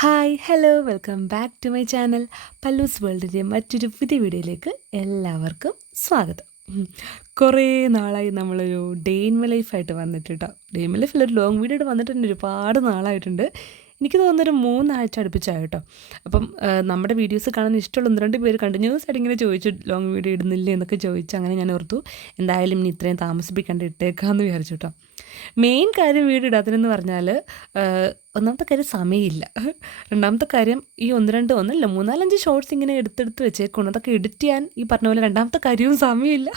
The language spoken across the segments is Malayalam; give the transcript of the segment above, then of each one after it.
Hi hello welcome back to my channel Pallu's വേൾഡിന്റെ മറ്റൊരു പുതിയ വീഡിയോയിലേക്ക് എല്ലാവർക്കും സ്വാഗതം. കുറേ നാളായി നമ്മളൊരു ഡേ ഇൻ മൈ ലൈഫായിട്ട് വന്നിട്ട് കേട്ടോ ഡേ മൈ ലൈഫിൽ ഒരു ലോങ് വീഡിയോ വന്നിട്ടുണ്ട് ഒരുപാട് നാളായിട്ടുണ്ട്. എനിക്ക് തോന്നുന്നൊരു മൂന്നാഴ്ച അടുപ്പിച്ചായി കേട്ടോ അപ്പം നമ്മുടെ വീഡിയോസ് കാണാൻ ഇഷ്ടമുള്ള ഒന്ന് രണ്ട് പേര് കണ്ടിന്യൂസ് ആയിട്ട് ഇങ്ങനെ ചോദിച്ചു ലോങ് വീഡിയോ ഇടുന്നില്ലേ എന്നൊക്കെ ചോദിച്ചു അങ്ങനെ ഞാൻ ഓർത്തു എന്തായാലും ഇനി ഇത്രയും താമസിപ്പിക്കാണ്ട് ഇട്ടേക്കാമെന്ന് വിചാരിച്ചു കേട്ടോ മെയിൻ കാര്യം വീഡിയോ ഇടാത്തതെന്ന് പറഞ്ഞാൽ ഒന്നാമത്തെ കാര്യം സമയമില്ല. രണ്ടാമത്തെ കാര്യം ഈ ഒന്ന് രണ്ട് ഒന്നല്ല മൂന്നാലഞ്ച് ഷോർട്സ് ഇങ്ങനെ എടുത്തെടുത്ത് വെച്ചേക്കണം അതൊക്കെ എഡിറ്റ് ചെയ്യാൻ ഈ പറഞ്ഞ പോലെ രണ്ടാമത്തെ കാര്യവും സമയമില്ല.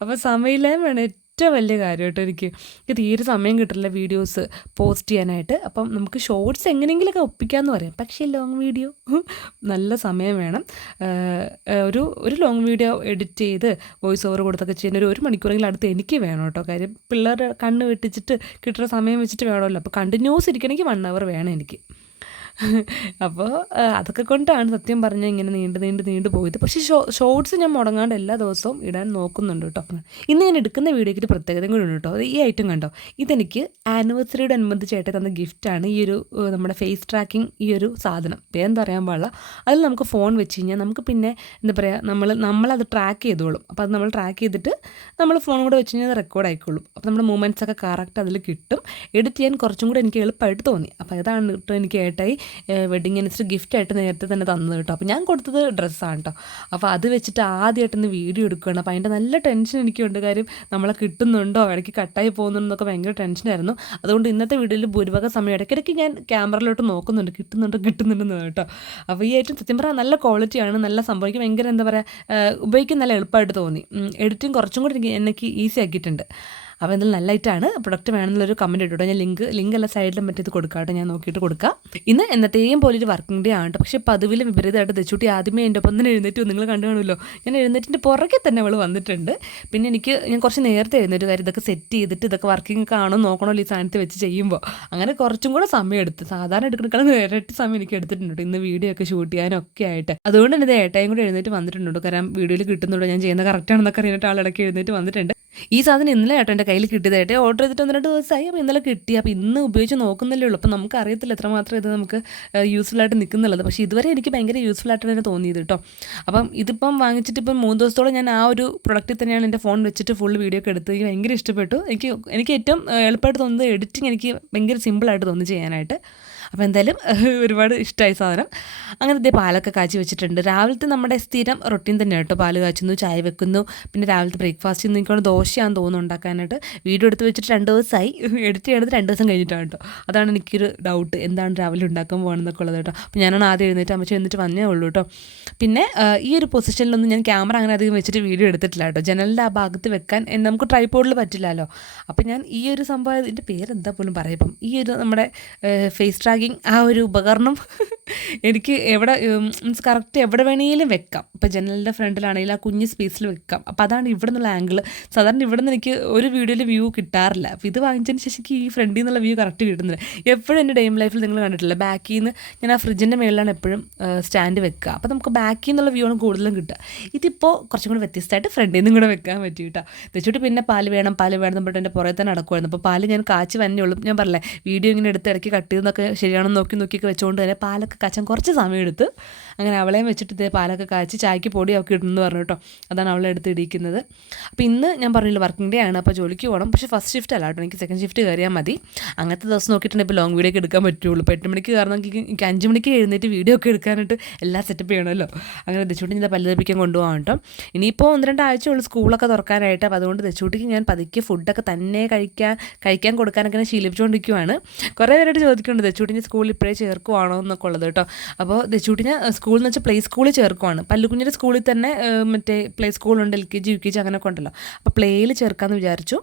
അപ്പോൾ സമയമില്ലായ്മയാണ് ഏറ്റവും വലിയ കാര്യം കേട്ടോ എനിക്ക് എനിക്ക് തീരെ സമയം കിട്ടില്ല വീഡിയോസ് പോസ്റ്റ് ചെയ്യാനായിട്ട്. അപ്പം നമുക്ക് ഷോർട്സ് എങ്ങനെയെങ്കിലുമൊക്കെ ഒപ്പിക്കാമെന്ന് പറയാം. പക്ഷേ ലോങ് വീഡിയോ നല്ല സമയം വേണം. ഒരു ഒരു ലോങ് വീഡിയോ എഡിറ്റ് ചെയ്ത് വോയിസ് ഓവർ കൊടുത്തൊക്കെ ചെയ്യുന്ന ഒരു ഒരു മണിക്കൂറെങ്കിലും അടുത്ത് എനിക്ക് വേണം കേട്ടോ. കാര്യം പിള്ളേരുടെ കണ്ണ് വെട്ടിച്ചിട്ട് കിട്ടുന്ന സമയം വെച്ചിട്ട് വേണമല്ലോ. അപ്പോൾ കണ്ടിന്യൂസ് ഇരിക്കണമെങ്കിൽ വൺ അവർ വേണം എനിക്ക്. അപ്പോൾ അതൊക്കെ കൊണ്ടാണ് സത്യം പറഞ്ഞാൽ ഇങ്ങനെ നീണ്ട് നീണ്ട് നീണ്ട് പോയത്. പക്ഷേ ഷോർട്സ് ഞാൻ മുടങ്ങാണ്ട് എല്ലാ ദിവസവും ഇടാൻ നോക്കുന്നുണ്ട് കേട്ടോ. ഇന്ന് ഞാൻ എടുക്കുന്ന വീഡിയോയ്ക്ക് ഒരു പ്രത്യേകതയും കൂടി ഉണ്ട് കേട്ടോ. ഈ ഐറ്റം കണ്ടോ? ഇതെനിക്ക് ആനിവേഴ്സറിയോട് അനുബന്ധിച്ചായിട്ട് തന്ന ഗിഫ്റ്റാണ് ഈ ഒരു നമ്മുടെ ഫേസ് ട്രാക്കിംഗ് ഈ ഒരു സാധനം. പേരെന്താ പറയാൻ പാടില്ല. അതിൽ നമുക്ക് ഫോൺ വെച്ച് കഴിഞ്ഞാൽ നമുക്ക് പിന്നെ എന്താ പറയുക നമ്മൾ നമ്മളത് ട്രാക്ക് ചെയ്തോളും. അപ്പോൾ അത് നമ്മൾ ട്രാക്ക് ചെയ്തിട്ട് നമ്മൾ ഫോൺ കൂടെ വെച്ച് കഴിഞ്ഞാൽ അത് റെക്കോർഡ് ആയിക്കോളും. അപ്പോൾ നമ്മുടെ മൂമെന്റ്സ് ഒക്കെ കറക്റ്റ് അതിൽ കിട്ടും. എഡിറ്റ് ചെയ്യാൻ കുറച്ചും കൂടെ എനിക്ക് എളുപ്പമായിട്ട് തോന്നി. അപ്പോൾ അതാണ് കേട്ടോ എനിക്ക് ഏട്ടായി വെഡിങ് അനുസരിച്ച് ഗിഫ്റ്റായിട്ട് നേരത്തെ തന്നെ തന്നത് കേട്ടോ. അപ്പോൾ ഞാൻ കൊടുത്തത് ഡ്രസ്സാണ് കേട്ടോ അപ്പോൾ അത് വെച്ചിട്ട് ആദ്യമായിട്ടൊന്ന് വീഡിയോ എടുക്കുകയാണ്. അപ്പോൾ അതിന്റെ നല്ല ടെൻഷൻ എനിക്കുണ്ട്. കാര്യം നമ്മളെ കിട്ടുന്നുണ്ടോ? ഇടയ്ക്ക് കട്ടായി പോകുന്നുണ്ടെന്നൊക്കെ ഭയങ്കര ടെൻഷനായിരുന്നു അതുകൊണ്ട് ഇന്നത്തെ വീഡിയോയിൽ ഭൂരിഭാഗം സമയം ഇടയ്ക്കിടയ്ക്ക് ഞാൻ ക്യാമറയിലോട്ട് നോക്കുന്നുണ്ട്. കിട്ടുന്നുണ്ടോ? കിട്ടുന്നുണ്ടെന്ന് കേട്ടോ. അപ്പോൾ ഈ ഏറ്റവും സത്യം പറഞ്ഞാൽ നല്ല ക്വാളിറ്റിയാണ് നല്ല സംഭവം. എനിക്ക് ഭയങ്കര എന്താ പറയുക ഉപയോഗിക്കാൻ നല്ല എളുപ്പമായിട്ട് തോന്നി. എഡിറ്റിംഗ് കുറച്ചും കൂടി എനിക്ക് എനിക്ക് ഈസി ആക്കിയിട്ടുണ്ട്. അപ്പോൾ ഇതിൽ നല്ല ഐറ്റാണ് പ്രൊഡക്റ്റ് വേണമെന്നുള്ളൊരു കമന്റ് ഇട്ടോ ഞാൻ ലിങ്ക് ലിങ്ക് എല്ലാം സൈഡിലും മറ്റേത് കൊടുക്കാം കേട്ടോ. ഞാൻ നോക്കിയിട്ട് കൊടുക്കാം. ഇന്ന് എന്നത്തെയും പോലെ ഒരു വർക്കിംഗ് ഡേ ആണ് പക്ഷേ പതിവിൽ വിപരീതമായിട്ട് തെച്ചൂട്ടി ആദ്യമേ എന്റെ ഒപ്പം തന്നെ എഴുന്നേറ്റ് നിങ്ങൾ കണ്ടു കാണുമല്ലോ. ഞാൻ എഴുന്നേറ്റിന്റെ പുറകെ തന്നെ അവൾ വന്നിട്ടുണ്ട്. പിന്നെ എനിക്ക് ഞാൻ കുറച്ച് നേരത്തെ എഴുന്നേറ്റ്. കാര്യം ഇതൊക്കെ സെറ്റ് ചെയ്തിട്ട് ഇതൊക്കെ വർക്കിംഗ് കാണും നോക്കണമല്ലോ ഈ സാധനത്ത് വെച്ച് ചെയ്യുമ്പോൾ. അങ്ങനെ കുറച്ചും കൂടെ സമയം എടുത്ത്. സാധാരണ എടുക്കണക്കാളും ഇരട്ടി സമയം എനിക്ക് എടുത്തിട്ടുണ്ട് ഇന്ന് വീഡിയോ ഒക്കെ ഷൂട്ട് ചെയ്യാനും ഒക്കെ ആയിട്ട്. അതുകൊണ്ട് തന്നെ ഏട്ടായും കൂടെ എഴുന്നേറ്റ് വന്നിട്ടുണ്ട് കാരണം വീഡിയോയിൽ കിട്ടുന്നുണ്ടോ ഞാൻ ചെയ്യുന്ന കറക്റ്റാണെന്നൊക്കെ അറിയാനായിട്ട് ആളിടയ്ക്ക് എഴുന്നേറ്റ് വന്നിട്ടുണ്ട്. ഈ സാധനം ഇന്നലെ ആട്ടോ എന്റെ കയ്യിൽ കിട്ടിയതായിട്ട് ഓർഡർ ചെയ്തിട്ട് ഒന്ന് രണ്ട് ദിവസമായി. അപ്പോൾ ഇന്നലെ കിട്ടി. അപ്പോൾ ഇന്ന് ഉപയോഗിച്ച് നോക്കുന്നല്ലേ ഉള്ളൂ. അപ്പോൾ നമുക്ക് അറിയത്തില്ല എത്രമാത്രം ഇത് നമുക്ക് യൂസ്ഫുൾ ആയിട്ട് നിൽക്കുന്നുള്ളത് പക്ഷേ ഇതുവരെ എനിക്ക് ഭയങ്കര യൂസ്ഫുൾ ആയിട്ട് തന്നെ തോന്നിയത് കേട്ടോ അപ്പം ഇതിപ്പം വാങ്ങിച്ചിട്ട് ഇപ്പം മൂന്ന് ദിവസത്തോളം ഞാൻ ആ ഒരു പ്രൊഡക്റ്റിൽ തന്നെയാണ് എന്റെ ഫോൺ വെച്ചിട്ട് ഫുൾ വീഡിയോ ഒക്കെ എടുത്ത് എനിക്ക് ഭയങ്കര ഇഷ്ടപ്പെട്ടു. എനിക്ക് എനിക്ക് ഏറ്റവും എളുപ്പമായിട്ട് തോന്നുന്നത് എഡിറ്റിംഗ് എനിക്ക് ഭയങ്കര സിമ്പിളായിട്ട് തോന്നി ചെയ്യാനായിട്ട്. അപ്പോൾ എന്തായാലും ഒരുപാട് ഇഷ്ടമായി സാധനം. അങ്ങനെ ഇതേ പാലൊക്കെ കാച്ചി വെച്ചിട്ടുണ്ട്. രാവിലത്തെ നമ്മുടെ സ്ഥിരം റൊട്ടീൻ തന്നെ കേട്ടോ. പാൽ കാച്ചുന്നു ചായ വെക്കുന്നു. പിന്നെ രാവിലത്തെ ബ്രേക്ക്ഫാസ്റ്റ് എനിക്കോട് ദോശയാണെന്ന് തോന്നുന്നു ഉണ്ടാക്കാനായിട്ട്. വീഡിയോ എടുത്ത് വെച്ചിട്ട് രണ്ട് ദിവസമായി. എഡിറ്റ് ചെയ്യണത് രണ്ട് ദിവസം കഴിഞ്ഞിട്ടാണ് കേട്ടോ. അതാണ് എനിക്കൊരു ഡൗട്ട് എന്താണ് രാവിലെ ഉണ്ടാക്കാൻ പോകണമെന്നൊക്കെ ഉള്ളത് കേട്ടോ. അപ്പോൾ ഞാനാണ് ആദ്യം എഴുന്നേറ്റ് അമ്മച്ച എഴുന്നേറ്റ് വന്നേ ഉള്ളൂ കേട്ടോ. പിന്നെ ഈ ഒരു പൊസിഷനിലൊന്നും ഞാൻ ക്യാമറ അങ്ങനെ അധികം വെച്ചിട്ട് വീഡിയോ എടുത്തിട്ടില്ല കേട്ടോ. ജനലിന്റെ ആ ഭാഗത്ത് വെക്കാൻ നമുക്ക് ട്രൈപോഡിൽ പറ്റില്ലല്ലോ അപ്പോൾ ഞാൻ ഈ ഒരു സംഭവം ഇതിന്റെ പേരെന്താ പോലും പറയപ്പം ഈ ഒരു നമ്മുടെ ഫേസ് ട്രാക്കിംഗ് ആ ഒരു ഉപകരണം എനിക്ക് എവിടെ മീൻസ് കറക്റ്റ് എവിടെ വേണമെങ്കിലും വെക്കാം. ഇപ്പോൾ ജനലിന്റെ ഫ്രണ്ടിലാണെങ്കിൽ ആ കുഞ്ഞ് സ്പേസിൽ വെക്കാം. അപ്പോൾ അതാണ് ഇവിടെ നിന്നുള്ള ആംഗിൾ സാധാരണ ഇവിടെ നിന്ന് എനിക്ക് ഒരു വീഡിയോയിൽ വ്യൂ കിട്ടാറില്ല. അപ്പോൾ ഇത് വാങ്ങിച്ചതിന് ശേഷം ഈ ഫ്രണ്ടിൽ നിന്നുള്ള വ്യൂ കറക്റ്റ് കിട്ടുന്നില്ല. എപ്പോഴും എന്റെ ഡെയിം ലൈഫിൽ നിങ്ങൾ കണ്ടിട്ടില്ല? ബാക്കിൽ നിന്ന് ഞാൻ ആ ഫ്രിഡ്ജിന്റെ മേളിലാണ് എപ്പോഴും സ്റ്റാൻഡ് വെക്കുക. അപ്പോൾ നമുക്ക് ബാക്കിൽ നിന്നുള്ള വ്യൂ ആണ് കൂടുതലും കിട്ടുക. ഇതിപ്പോൾ കുറച്ചും കൂടി വ്യത്യസ്തമായിട്ട് ഫ്രണ്ടിൽ നിന്നും കൂടെ വെക്കാൻ പറ്റി കേട്ടോ. വെച്ചിട്ട് പിന്നെ പാൽ വേണം പാൽ വേണം എന്ന് പറഞ്ഞിട്ട് എന്റെ പുറകെ തന്നെ നടക്കുമായിരുന്നു അപ്പോൾ പാൽ ഞാൻ കാച്ചി വന്നേ ഉള്ളൂ. ഞാൻ പറഞ്ഞില്ലേ വീഡിയോ ഇങ്ങനെ എടുത്ത് ഇടയ്ക്ക് കട്ട് ചെയ്യുന്നതൊക്കെ ശരിയാണെന്ന് നോക്കി നോക്കിയൊക്കെ വെച്ചുകൊണ്ട് തന്നെ പാലൊക്കെ കാച്ചാൻ കുറച്ച് സമയം എടുത്ത് അങ്ങനെ അവളെയും വെച്ചിട്ട് ഇതേ പാലൊക്കെ കാച്ചി ചായക്ക് പൊടി ഒക്കെ ഇടുന്നു പറഞ്ഞു കേട്ടോ. അതാണ് അവളെ എടുത്ത് ഇടിക്കുന്നത് അപ്പോൾ ഇന്ന് ഞാൻ പറഞ്ഞില്ല വർക്കിംഗ് ഡേ ആണ് അപ്പോൾ ജോലിക്ക് പോകണം പക്ഷേ ഫസ്റ്റ് ഷിഫ്റ്റ് അല്ല കേട്ടോ എനിക്ക് സെക്കൻഡ് ഷിഫ്റ്റ് കയറിയാൽ മതി. അങ്ങനത്തെ ദിവസം നോക്കിയിട്ടുണ്ടെങ്കിൽ ഇപ്പോൾ ലോങ് വീഡിയോ ഒക്കെ എടുക്കാൻ പറ്റുള്ളൂ. ഇപ്പോൾ എട്ട് മണിക്ക് കയറണമെങ്കിൽ എനിക്ക് അഞ്ച് മണിക്ക് എഴുന്നേറ്റ് വീഡിയോ ഒക്കെ എടുക്കാനായിട്ട് എല്ലാം സെറ്റപ്പ് ചെയ്യണമല്ലോ. അങ്ങനെ ദച്ചൂട്ടി ഞാൻ പലതിപ്പിക്കാൻ തപ്പിക്കാൻ കൊണ്ടുപോകാം കേട്ടോ. ഇനിയിപ്പോൾ ഒന്ന് രണ്ടാഴ്ചയുള്ളൂ സ്കൂളൊക്കെ തുറക്കാനായിട്ട്. അപ്പോൾ അതുകൊണ്ട് ദച്ചൂട്ടിക്ക് ഞാൻ പതുക്കെ ഫുഡൊക്കെ തന്നെ കഴിക്കാൻ കഴിക്കാൻ കൊടുക്കാനൊക്കെ ശീലിപ്പിച്ചുകൊണ്ടിരിക്കുവാണ് കുറേ പേരോട് ചോദിക്കുന്നുണ്ട് ദച്ചൂട്ടിനെ സ്കൂളിൽ ഇപ്പോഴേ ചേർക്കുവാണോ എന്നൊക്കെ ഉള്ളത് കേട്ടോ അപ്പോൾ ദച്ചൂട്ടിനെ സ്കൂളിൽ നിന്ന് വെച്ചാൽ പ്ലേ സ്കൂളിൽ ചേർക്കുവാണ്. പല്ലുകുഞ്ഞിന്റെ സ്കൂളിൽ തന്നെ മറ്റേ പ്ലേ സ്കൂളുണ്ട് L K G U K G അങ്ങനെയൊക്കെ ഉണ്ടല്ലോ. അപ്പോൾ പ്ലേയിൽ ചേർക്കാമെന്ന് വിചാരിച്ചു.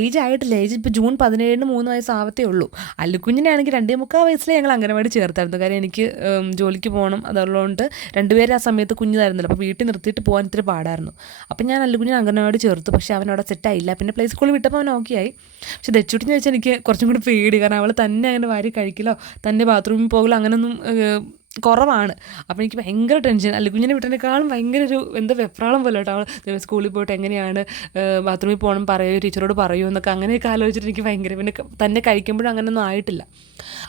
ഏജ് ആയിട്ടില്ല. ഏജ് ഇപ്പോൾ ജൂൺ പതിനേഴിന് മൂന്ന് വയസ്സാവത്തേ ഉള്ളൂ. അല്ലുകുഞ്ഞിനെ ആണെങ്കിൽ രണ്ടേ മുക്കാൽ വയസ്സിലേ ഞങ്ങൾ അംഗനവാടി ചേർത്തായിരുന്നു. കാര്യം എനിക്ക് ജോലിക്ക് പോകണം അതുള്ളതുകൊണ്ട് രണ്ടുപേരും ആ സമയത്ത് കുഞ്ഞിതായിരുന്നല്ലോ. അപ്പോൾ വീട്ടിൽ നിർത്തിയിട്ട് പോകാൻ ഇത്തിരി പാടായിരുന്നു. അപ്പോൾ ഞാൻ അല്ലുകുഞ്ഞിനെ അംഗനവാടി ചേർത്തു. പക്ഷേ അവനവിടെ സെറ്റായില്ല പിന്നെ പ്ലേ സ്കൂളിൽ വിട്ടപ്പോൾ അവൻ ഓക്കെ ആയി. പക്ഷെ വെച്ചാൽ എനിക്ക് കുറച്ചും കൂടി പേടി. കാരണം അവൾ തന്നെ അങ്ങനെ വാരി കഴിക്കലോ തന്നെ ബാത്റൂമിൽ പോകലോ അങ്ങനെയൊന്നും ഏഹ്, കുറവാണ്. അപ്പോൾ എനിക്ക് ഭയങ്കര ടെൻഷൻ. അല്ല കുഞ്ഞിനെ വിട്ടതിനേക്കാളും ഭയങ്കര ഒരു എന്താ വെപ്രാളം പോലെ കേട്ടോ. അവൾ സ്കൂളിൽ പോയിട്ട് എങ്ങനെയാണ് ബാത്റൂമിൽ പോകണം പറയുമോ ടീച്ചറോട് പറയുമോ എന്നൊക്കെ അങ്ങനെയൊക്കെ ആലോചിച്ചിട്ട് എനിക്ക് ഭയങ്കര പിന്നെ തന്നെ കഴിക്കുമ്പോഴും അങ്ങനെയൊന്നും ആയിട്ടില്ല.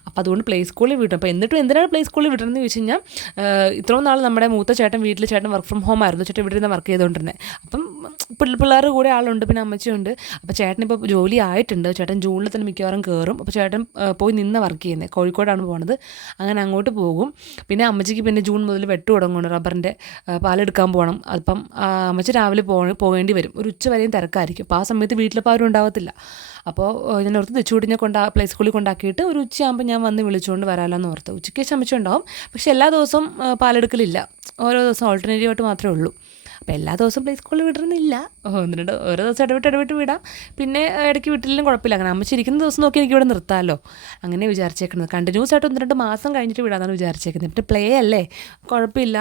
അപ്പോൾ അതുകൊണ്ട് പ്ലേ സ്കൂളിൽ വിട്ടു അപ്പോൾ എന്നിട്ടും എന്തിനാണ് പ്ലേ സ്കൂളിൽ വിട്ടതെന്ന് ചോദിച്ചു കഴിഞ്ഞാൽ ഇത്രയും നാൾ നമ്മുടെ മൂത്ത ചേട്ടൻ വീട്ടിൽ ചേട്ടൻ വർക്ക് ഫ്രം ഹോം ആയിരുന്നു. ചേട്ടൻ ഇവിടെ നിന്ന് വർക്ക് ചെയ്തുകൊണ്ടിരുന്നത് അപ്പം പിള്ളേർ കൂടെ ആളുണ്ട് പിന്നെ അമ്മച്ചിയുണ്ട് അപ്പോൾ ചേട്ടൻ ഇപ്പോൾ ജോലി ആയിട്ടുണ്ട്. ചേട്ടൻ ജൂണിൽ തന്നെ മിക്കവാറും കയറും അപ്പോൾ ചേട്ടൻ പോയി നിന്ന് വർക്ക് ചെയ്യുന്നത് കോഴിക്കോടാണ് പോകുന്നത് അങ്ങനെ അങ്ങോട്ട് പോകും. പിന്നെ അമ്മച്ചിക്ക് പിന്നെ ജൂൺ മുതൽ വെട്ട് തുടങ്ങുന്നു റബ്ബറിന്റെ പാലെടുക്കാൻ പോകണം. അപ്പം അമ്മച്ചി രാവിലെ പോ പോകേണ്ടി വരും. ഒരു ഉച്ച വരെയും തിരക്കായിരിക്കും. അപ്പോൾ ആ സമയത്ത് വീട്ടിലിപ്പോൾ ആരും ഉണ്ടാവത്തില്ല. അപ്പോൾ ഞാൻ ഓർത്ത് തെച്ചുകൂട്ടിനെ കൊണ്ടാ പ്ലേ സ്കൂളിൽ കൊണ്ടാക്കിയിട്ട് ഒരു ഉച്ചയാകുമ്പോൾ ഞാൻ വന്ന് വിളിച്ചുകൊണ്ട് വരാമല്ലോ എന്ന് ഓർത്ത്. ഉച്ചയ്ക്ക് ശമിച്ചുണ്ടാവും പക്ഷെ എല്ലാ ദിവസവും പാലെടുക്കലില്ല. ഓരോ ദിവസം ഓൾട്ടർനേറ്റീവായിട്ട് മാത്രമേ ഉള്ളൂ. അപ്പോൾ എല്ലാ ദിവസവും പ്ലേ സ്കൂളിൽ വിടണമെന്നില്ല ഒന്ന് രണ്ട് ഓരോ ദിവസം ഇടവിട്ട് ഇടവിട്ട് വിടാം. പിന്നെ ഇടയ്ക്ക് വിട്ടില്ലെങ്കിലും കുഴപ്പമില്ല. അങ്ങനെ അമ്മ ചിരിക്കുന്ന ദിവസം നോക്കി എനിക്ക് ഇവിടെ നിർത്താമല്ലോ അങ്ങനെ വിചാരിച്ചേക്കുന്നത് കണ്ടിന്യൂസ് ആയിട്ട് ഒന്ന് രണ്ട് മാസം കഴിഞ്ഞിട്ട് വിടാമെന്നാണ് വിചാരിച്ചേക്കുന്നത്. എന്നിട്ട് പ്ലേ അല്ലേ? കുഴപ്പമില്ല.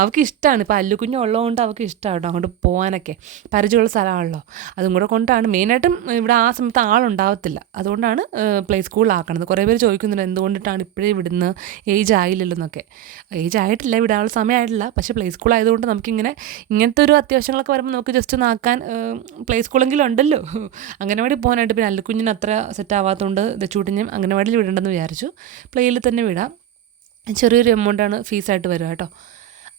അവൾക്ക് ഇഷ്ടമാണ് ഇപ്പോൾ അല്ലുകുഞ്ഞ് ഉള്ളതുകൊണ്ട് അവൾക്ക് ഇഷ്ടമാണ് കേട്ടോ അങ്ങോട്ട് പോകാനൊക്കെ പരിചയമുള്ള സ്ഥലമാണല്ലോ. അതും കൂടെ കൊണ്ടാണ്. മെയിനായിട്ടും ഇവിടെ ആ സമയത്ത് ആളുണ്ടാവത്തില്ല. അതുകൊണ്ടാണ് പ്ലേ സ്കൂളിലാക്കണത് കുറേ പേര് ചോദിക്കുന്നുണ്ട് എന്തുകൊണ്ടിട്ടാണ് ഇപ്പോഴേ വിടുന്നത് ഏജ് ആയില്ലല്ലോ എന്നൊക്കെ. ഏജ് ആയിട്ടില്ല വിടാനുള്ള സമയമായിട്ടില്ല. പക്ഷേ പ്ലേ സ്കൂൾ ആയതുകൊണ്ട് നമുക്കിങ്ങനെ ഇങ്ങനത്തെ ഒരു അത്യാവശ്യങ്ങളൊക്കെ വരുമ്പോൾ നമുക്ക് ജസ്റ്റ് ഒന്ന് ആക്കാൻ പ്ലേ സ്കൂളെങ്കിലും ഉണ്ടല്ലോ. അംഗനവാടി പോകാനായിട്ട് പിന്നെ അല്ലക്കുഞ്ഞിന് അത്ര സെറ്റ് ആവാത്തതുകൊണ്ട് ദച്ചൂട്ടിനും അംഗനവാടിയിൽ വിടേണ്ടെന്ന് വിചാരിച്ചു. പ്ലേയിൽ തന്നെ വിടാം. ചെറിയൊരു എമൗണ്ടാണ് ഫീസായിട്ട് വരിക കേട്ടോ.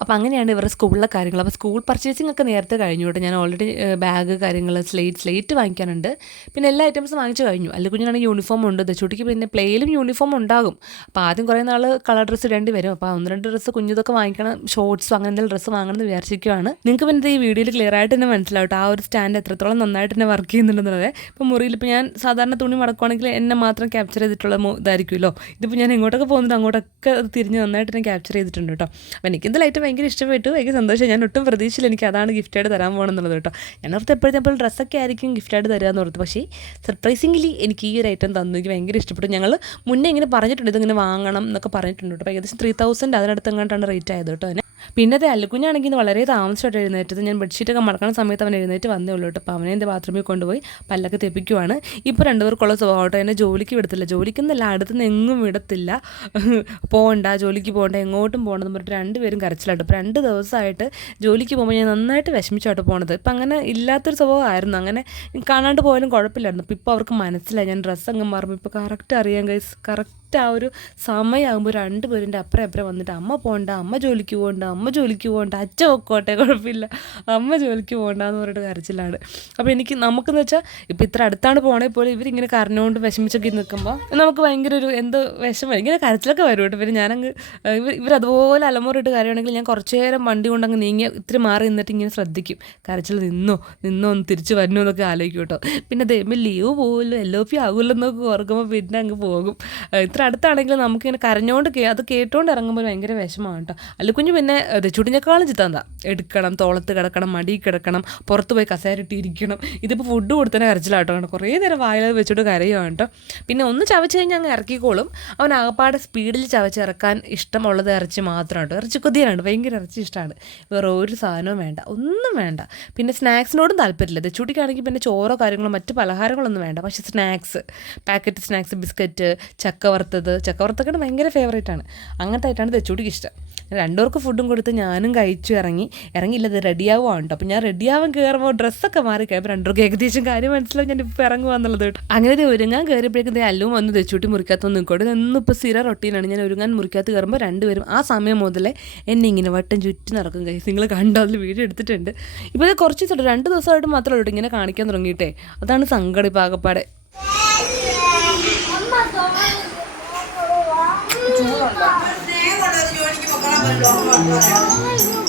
അപ്പോൾ അങ്ങനെയാണ് ഇവരുടെ സ്കൂളിലെ കാര്യങ്ങൾ. അപ്പോൾ സ്കൂൾ പർച്ചേസിംഗ് ഒക്കെ നേരത്തെ കഴിഞ്ഞു കേട്ടോ. ഞാൻ ഓൾറെഡി ബാഗ് കാര്യങ്ങൾ സ്ലേറ്റ് സ്ലേറ്റ് വാങ്ങിക്കാനുണ്ട്. പിന്നെ എല്ലാ ഐറ്റംസും വാങ്ങിച്ചു കഴിഞ്ഞു. അല്ല കുഞ്ഞിനാണെങ്കിൽ യൂണിഫോം ഉണ്ട്. ദശോട്ടിക്ക് പിന്നെ പ്ലേയിലും യൂണിഫോം ഉണ്ടാകും. അപ്പോൾ ആദ്യം കുറേ നാൾ കളർ ഡ്രസ്സ് ഇടേണ്ടി വരും. അപ്പോൾ ഒന്ന് രണ്ട് ഡ്രസ്സ് കുഞ്ഞിതൊക്കെ വാങ്ങിക്കണം ഷോർട്സും അങ്ങനെ എന്തെങ്കിലും ഡ്രസ്സ് വാങ്ങണം എന്ന് വിചാരിച്ചിരിക്കുകയാണ് നിങ്ങൾക്ക് പിന്നെ ഈ വീഡിയോയിൽ ക്ലിയർ ആയിട്ട് തന്നെ മനസ്സിലാവും ആ ഒരു സ്റ്റാൻഡ് എത്രത്തോളം നന്നായിട്ട് തന്നെ വർക്ക് ചെയ്യുന്നുണ്ടെന്നുള്ളത്. ഇപ്പോൾ മുറിയിൽ ഇപ്പോൾ ഞാൻ സാധാരണ തുണി മടക്കുവാണെങ്കിൽ എന്നെ മാത്രം ക്യാപ്ചർ ചെയ്തിട്ടുള്ള ഇതായിരിക്കുമല്ലോ. ഇതിപ്പോൾ ഞാൻ എങ്ങോട്ടൊക്കെ പോകുന്നുണ്ട് അങ്ങോട്ടൊക്കെ തിരിഞ്ഞ് നന്നായിട്ട് തന്നെ ക്യാപ്ചർ ചെയ്തിട്ടുണ്ട് കേട്ടോ. അപ്പോൾ എനിക്കിത് ലൈറ്റ് ഭയങ്കര ഇഷ്ടപ്പെട്ടു. ഭയങ്കര സന്തോഷം. ഞാൻ ഒട്ടും പ്രതീക്ഷിച്ചില്ല എനിക്ക് അതാണ് ഗിഫ്റ്റായിട്ട് തരാൻ പോകണമെന്നുള്ളത് കേട്ടോ. ഞാൻ ഓർത്ത് എപ്പോഴും എപ്പോഴും ഡ്രസ്സൊക്കെ ആയിരിക്കും ഗിഫ്റ്റായിട്ട് തരാമെന്ന് ഓർത്ത്. പക്ഷേ സർപ്രൈസിംഗ്ലി എനിക്ക് ഈ ഒരു ഐറ്റം തന്നു. എനിക്ക് ഭയങ്കര ഇഷ്ടപ്പെട്ടു. ഞങ്ങൾ മുന്നേ ഇങ്ങനെ പറഞ്ഞിട്ടുണ്ട് ഇതിങ്ങനെ വാങ്ങണം എന്നൊക്കെ പറഞ്ഞിട്ടുണ്ട് കേട്ടോ. ഏകദേശം ത്രീ തൗസൻഡ് അതിനടുത്ത് എങ്ങാണ്ടാണ് റേറ്റ് ആയത് കേട്ടോ. അതിന് പിന്നെ അത് അല്ലുക്കുഞ്ഞാണെങ്കിൽ വളരെ താമസിച്ചായിട്ട് എഴുന്നേറ്റത്. ഞാൻ ബെഡ്ഷീറ്റൊക്കെ മടക്കുന്ന സമയത്ത് അവൻ എഴുന്നേറ്റ് വന്നേ ഉള്ളൂ കേട്ടോ. അപ്പോൾ അവനെ എന്റെ ബാത്റൂമിൽ കൊണ്ടുപോയി പല്ലൊക്കെ തെപ്പിക്കുവാണ്. ഇപ്പോൾ രണ്ടുപേർക്കുള്ള സ്വഭാവം കേട്ടോ. എന്നെ ജോലിക്ക് വിടത്തില്ല. ജോലിക്കൊന്നല്ല അടുത്തുനിന്ന് എങ്ങും വിടത്തില്ല. പോകണ്ട ജോലിക്ക് പോകണ്ട എങ്ങോട്ടും പോകണമെന്ന് പറഞ്ഞിട്ട് രണ്ടുപേരും കരച്ചിലാട്ടോ. അപ്പോൾ രണ്ട് ദിവസമായിട്ട് ജോലിക്ക് പോകുമ്പോൾ ഞാൻ നന്നായിട്ട് വിഷമിച്ചാട്ടോ പോണത്. ഇപ്പം അങ്ങനെ ഇല്ലാത്തൊരു സ്വഭാവമായിരുന്നു. അങ്ങനെ കാണാണ്ട് പോയാലും കുഴപ്പമില്ലായിരുന്നു. അപ്പോൾ ഇപ്പോൾ അവർക്ക് മനസ്സിലായി. ഞാൻ ഡ്രസ്സ് അങ്ങ് മാറുമ്പോൾ ഇപ്പോൾ കറക്റ്റ് അറിയാം ഗൈസ് കറക്റ്റ് ആ ഒരു സമയമാകുമ്പോൾ രണ്ടുപേരുടെ അപ്പുറം അപ്പുറം വന്നിട്ട് അമ്മ പോകണ്ട അമ്മ ജോലിക്ക് പോകണ്ട അമ്മ ജോലിക്ക് പോകണ്ട അച്ഛൻ ഒക്കോട്ടെ കുഴപ്പമില്ല. അമ്മ ജോലിക്ക് പോകണ്ട എന്ന് പറഞ്ഞിട്ട് കരച്ചിലാണ്. അപ്പോൾ എനിക്ക് നമുക്കെന്ന് വെച്ചാൽ ഇപ്പോൾ ഇത്ര അടുത്താണ് പോകണേ പോലും ഇവരിങ്ങനെ കരഞ്ഞുകൊണ്ട് വിഷമിച്ചൊക്കെ നിൽക്കുമ്പോൾ നമുക്ക് ഭയങ്കര ഒരു എന്തോ വിഷമം ഇങ്ങനെ കരച്ചിലൊക്കെ വരും കേട്ടോ. പിന്നെ ഞാനങ്ങ് ഇവർ ഇവരതുപോലെ അലമുറയിട്ട് കാര്യമാണെങ്കിൽ ഞാൻ കുറച്ച് നേരം വണ്ടി കൊണ്ടങ്ങ് നീങ്ങി ഇത്തിരി മാറി നിന്നിട്ട് ഇങ്ങനെ ശ്രദ്ധിക്കും. കരച്ചിൽ നിന്നോ നിന്നോ ഒന്ന് തിരിച്ച് വരണോ എന്നൊക്കെ ആലോചിക്കും കേട്ടോ. പിന്നെ ദൈവം ലീവ് പോകുമല്ലോ എൽ ഒ പി ആകുമല്ലോ എന്നൊക്കെ ഓർക്കുമ്പോൾ പിന്നെ അങ്ങ് പോകും. ഏഹ് ഇത്ര അടുത്താണെങ്കിൽ നമുക്കിങ്ങനെ കരഞ്ഞോണ്ട് കേ അത് കേട്ടോണ്ട് ഇറങ്ങുമ്പോൾ ഭയങ്കര വിഷമമാണ് കേട്ടോ. അല്ലുക്കുഞ്ഞ് പിന്നെ ചുടിഞ്ഞക്കാളും ചിത്താന്ത എടുക്കണം തോളത്ത് കിടക്കണം മടി കിടക്കണം പുറത്ത് പോയി കസേരയിട്ട് ഇരിക്കണം ഇതിപ്പോൾ ഫുഡ് കൊടുത്തന്നെ കരച്ചിലാട്ടോ കുറേ നേരം വായിൽ വെച്ചിട്ട് കരയുവാണ് കേട്ടോ. പിന്നെ ഒന്ന് ചവച്ച് കഴിഞ്ഞാൽ അങ്ങ് ഇറക്കിക്കോളും. അവൻ ആകപ്പാടെ സ്പീഡിൽ ചവച്ചിറക്കാൻ ഇഷ്ടമുള്ളത് ഇറച്ചി മാത്രമാണ് കേട്ടോ. ഇറച്ചി കൊതിയാണ് ഭയങ്കര ഇറച്ചി ഇഷ്ടമാണ് വേറെ ഒരു സാധനവും വേണ്ട ഒന്നും വേണ്ട. പിന്നെ സ്നാക്സിനോടും താല്പര്യമില്ല. ചുട്ടിക്കാണെങ്കിൽ പിന്നെ ചോറോ കാര്യങ്ങളോ മറ്റ് പലഹാരങ്ങളൊന്നും വേണ്ട. പക്ഷേ സ്നാക്സ് പാക്കറ്റ് സ്നാക്സ് ബിസ്ക്കറ്റ് ചക്ക വറുത്തത് ചക്ക വറുത്തൊക്കെ ഭയങ്കര ഫേവറേറ്റ് ആണ്. അങ്ങനത്തെ ആയിട്ടാണ് തെച്ചുകൂടിക്ക് ഇഷ്ടം. രണ്ടുപേർക്ക് ഫുഡും കൊടുത്ത് ഞാനും കഴിച്ചു ഇറങ്ങി. ഇറങ്ങിയില്ല ഇത് റെഡിയാവുകയാണ് കേട്ടോ അപ്പോൾ ഞാൻ റെഡിയാവാൻ കയറുമ്പോൾ ഡ്രസ്സൊക്കെ മാറി കഴിയുമ്പോൾ രണ്ടുപേർക്ക് ഏകദേശം കാര്യം മനസ്സിലാവും. ഞാൻ ഇപ്പോൾ ഇറങ്ങുക എന്നുള്ളത് കേട്ടോ. അങ്ങനെ ഒരു ഒരുങ്ങാൻ കയറിയപ്പോഴേക്കും അല്ലും വന്ന് തെച്ചൂട്ടി മുറിക്കാത്തൊന്നും നിൽക്കോട്ടെ ഇപ്പോൾ സ്ഥിര റൊട്ടീനാണ് ഞാൻ ഒരുങ്ങാൻ മുറിക്കാത്ത കയറുമ്പോൾ രണ്ടുപേരും ആ സമയം മുതലേ എന്നെ ഇങ്ങനെ വട്ടം ചുറ്റി നടക്കും കൈസ് നിങ്ങൾ കണ്ടോ? അതിൽ വീഡിയോ എടുത്തിട്ടുണ്ട്. ഇപ്പോൾ ഇത് കുറച്ച് രണ്ട് ദിവസമായിട്ട് മാത്രമേ ഉള്ളൂ ഇങ്ങനെ കാണിക്കാൻ തുടങ്ങിയിട്ടേ. അതാണ് സങ്കടം ആകപ്പാടെ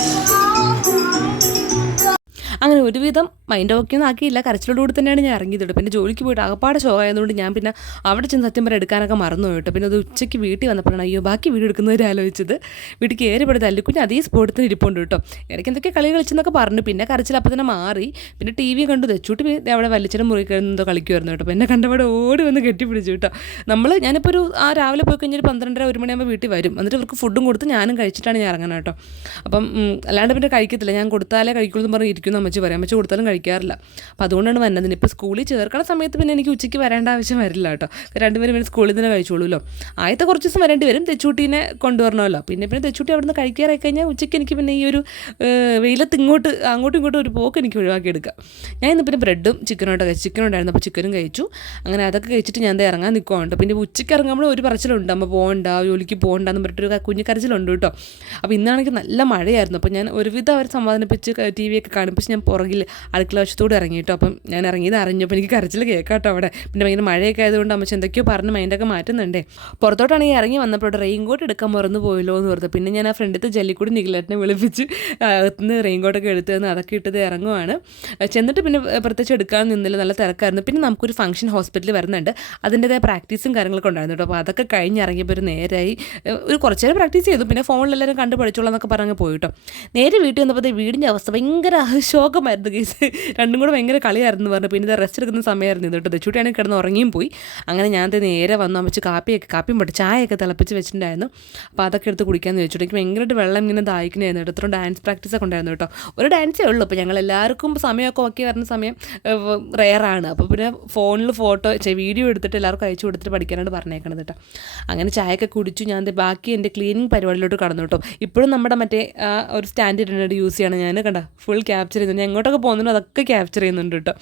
അങ്ങനെ ഒരുവിധം മൈൻഡ് ഓക്കെ ഒന്നും ആക്കിയില്ല. കരച്ചിലോടുകൂടി തന്നെയാണ് ഞാൻ ഇറങ്ങിയത്. പിന്നെ ജോലിക്ക് പോയിട്ട് അകപ്പാടെ ഷോ ആയതുകൊണ്ട് ഞാൻ പിന്നെ അവിടെ ചെന്ന് സത്യം വരെ എടുക്കാനൊക്കെ മറന്നു കേട്ടോ. പിന്നെ അത് ഉച്ചയ്ക്ക് വീട്ടിൽ വന്നപ്പോഴാണ് അയ്യോ ബാക്കി വീട് എടുക്കുന്നവരെ ആലോചിച്ചത്. വീട്ടിൽ കയറി പെടുത്ത് അല്ലിക്കുഞ്ഞ് അതേ സ്പോട്ടത്തിന് ഇരിപ്പുണ്ട് കേട്ടോ. ഇടയ്ക്ക് എന്തൊക്കെ കളി കളിച്ചെന്നൊക്കെ പറഞ്ഞു. പിന്നെ കരച്ചിൽ അപ്പം തന്നെ മാറി. പിന്നെ ടി വി കണ്ടു. തെച്ചൂട്ടി അവിടെ വലിച്ചിടം മുറി കഴിഞ്ഞെന്തോ കളിക്കുമായിരുന്നു കേട്ടോ. പിന്നെ കണ്ടവിടെ ഓടി വന്ന് കെട്ടിപ്പിടിച്ചു കേട്ടോ. നമ്മൾ ഞാനിപ്പോൾ ഒരു ആ രാവിലെ പോയി കഴിഞ്ഞാൽ ഒരു പന്ത്രണ്ടര ഒരു മണിയാകുമ്പോൾ വീട്ടിൽ വരും. എന്നിട്ട് ഇവർക്ക് ഫുഡും കൊടുത്ത് ഞാനും കഴിച്ചിട്ടാണ് ഞാൻ ഇറങ്ങുന്നത് കേട്ടോ. അപ്പം അല്ലാണ്ട് പിന്നെ കഴിക്കത്തില്ല. ഞാൻ കൊടുത്താലേ കഴിക്കുള്ളൂ എന്ന് പറഞ്ഞ് ഇരിക്കുന്നു അമ്മച്ചി പറയാം അമ്മച്ചി കൊടുത്താലും കഴിക്കും കഴിക്കാറില്ല. അപ്പോൾ അതുകൊണ്ടാണ് വന്നത്. ഇപ്പോൾ സ്കൂളിൽ ചേർക്കണ സമയത്ത് പിന്നെ എനിക്ക് ഉച്ചയ്ക്ക് വരേണ്ട ആവശ്യം വരില്ല കേട്ടോ. രണ്ടുപേരും പിന്നെ സ്കൂളിൽ തന്നെ കഴിച്ചോളൂല്ലോ. ആദ്യത്തെ കുറച്ച് ദിവസം വരേണ്ടി വരും. തെച്ചൂട്ടീനെ കൊണ്ടുവരണമല്ലോ. പിന്നെ പിന്നെ തെച്ചൂട്ടി അവിടെ നിന്ന് കഴിക്കാറായി കഴിഞ്ഞാൽ ഉച്ചയ്ക്ക് എനിക്ക് പിന്നെ ഈ ഒരു വെയിലത്ത് ഇങ്ങോട്ട് അങ്ങോട്ടും ഇങ്ങോട്ടും ഒരു പോക്ക് എനിക്ക് ഒഴിവാക്കി എടുക്കാം ഞാൻ ഇന്ന് പിന്നെ ബ്രെഡും ചിക്കനോട്ട് കഴിച്ചു. ചിക്കൻ ഉണ്ടായിരുന്നു. അപ്പോൾ ചിക്കനും കഴിച്ചു. അങ്ങനെ അതൊക്കെ കഴിച്ചിട്ട് ഞാൻ എന്താ ഇറങ്ങാൻ നിൽക്കുവാണ് പിന്നെ ഉച്ചയ്ക്ക് ഇറങ്ങുമ്പോൾ ഒരു പറച്ചിലുണ്ട്. അമ്മ പോകണ്ട ജോലിക്ക് പോകണ്ട എന്ന് പറഞ്ഞിട്ടൊരു കുഞ്ഞു കരച്ചിലുണ്ട് കേട്ടോ. അപ്പോൾ ഇന്നാണെങ്കിൽ നല്ല മഴയായിരുന്നു. അപ്പോൾ ഞാൻ ഒരുവിധം അവരെ സമാധാനിപ്പിച്ച് ടി വി ഒക്കെ കാണിപ്പിച്ച് ഞാൻ പുറകിൽ അടുക്കള വശത്തോട് ഇറങ്ങി കേട്ടോ. അപ്പം ഞാൻ ഇറങ്ങിയത് അറിഞ്ഞപ്പോൾ എനിക്ക് കരച്ചിൽ കേൾക്കാട്ടോ അവിടെ. പിന്നെ ഭയങ്കര മഴയൊക്കെ ആയതുകൊണ്ട് അമ്മച്ച എന്തൊക്കെയോ പറഞ്ഞ് മൈൻഡൊക്കെ മാറ്റുന്നുണ്ടേ. പുറത്തോട്ടാണെങ്കിൽ ഇറങ്ങി വന്നപ്പോൾ റെയിൻ കോട്ട് എടുക്കാൻ മറന്നു പോയല്ലോ എന്ന് ഓർത്ത്. പിന്നെ ഞാൻ ആ ഫ്രണ്ടിത്തെ ജല്ലിക്കൂടി നിഖിലേട്ടനെ വിളിപ്പിച്ച് അകത്തുനിന്ന് റെയിൻ കോട്ടൊക്കെ എടുത്ത് തന്ന് അതൊക്കെ ഇട്ടത് ഇറങ്ങുവാണ്. ചെന്നിട്ട് പിന്നെ പ്രത്യേകിച്ച് എടുക്കാൻ നിന്നില്ല. നല്ല തിരക്കായിരുന്നു. പിന്നെ നമുക്കൊരു ഫംഗ്ഷൻ ഹോസ്പിറ്റലിൽ വരുന്നുണ്ട്. അതിന്റെതായ പ്രാക്ടീസും കാര്യങ്ങളൊക്കെ ഉണ്ടായിരുന്നു കേട്ടോ. അപ്പോൾ അതൊക്കെ കഴിഞ്ഞ് ഇറങ്ങിയപ്പോൾ ഒരു നേരായി ഒരു കുറച്ച് നേരം പ്രാക്ടീസ് ചെയ്തു. പിന്നെ ഫോണിലെല്ലാവരും കണ്ട് പഠിച്ചോളാം എന്നൊക്കെ പറഞ്ഞ് പോയിട്ടോ നേരെ വീട്ടിൽ വന്നപ്പോൾ വീടിന്റെ അവസ്ഥ ഭയങ്കര ശോകമായിരുന്നു കേസ് രണ്ടും കൂടെ ഭയങ്കര കളിയായിരുന്നു പറഞ്ഞു. പിന്നെ ഇത് റെസ്റ്റ് എടുക്കുന്ന സമയമായിരുന്നു കേട്ടോ. ചുട്ടിയാണെങ്കിൽ കിടന്ന് ഉറങ്ങിയും പോയി. അങ്ങനെ ഞാൻ നേരെ വന്നു. അമ്മച്ച് കാപ്പിയൊക്കെ കാപ്പിയും പൊട്ടി ചായയൊക്കെ തിളപ്പിച്ച് വെച്ചിട്ടുണ്ടായിരുന്നു. അപ്പോൾ അതൊക്കെ എടുത്ത് കുടിക്കാമെന്ന് വെച്ചിട്ട് എനിക്ക് ഭയങ്കരമായിട്ട് വെള്ളം ഇങ്ങനെ ദാഹിക്കണമായിരുന്നു കേട്ടോ ഡാൻസ് പ്രാക്ടീസ് ഒക്കെ ഉണ്ടായിരുന്നു കേട്ടോ. ഒരു ഡാൻസേ ഉള്ളൂ. അപ്പോൾ ഞങ്ങൾ എല്ലാവർക്കും സമയമൊക്കെ ഓക്കെ വരുന്ന സമയം റെയറാണ് അപ്പോൾ പിന്നെ ഫോണിൽ ഫോട്ടോ വീഡിയോ എടുത്തിട്ട് എല്ലാവർക്കും അയച്ചു കൊടുത്തിട്ട് പഠിക്കാനാണ് പറഞ്ഞേക്കണത് കേട്ടോ. അങ്ങനെ ചായയൊക്കെ കുടിച്ചു. ഞാൻ ബാക്കി എന്റെ ക്ലീനിങ് പരിപാടിയിലോട്ട് കടന്നു കേട്ടോ. ഇപ്പോഴും നമ്മുടെ മറ്റേ ഒരു സ്റ്റാൻഡേർഡ് യൂസ് ചെയ്യണം ഞാൻ. കണ്ട? ഫുൾ ക്യാപ്ചർ ചെയ്യുന്നുണ്ട് ഞാൻ എങ്ങോട്ടൊക്കെ പോകുന്നുണ്ടോ അതൊക്കെ ക്യാപ്ചർ ചെയ്യുന്നുണ്ട് കേട്ടോ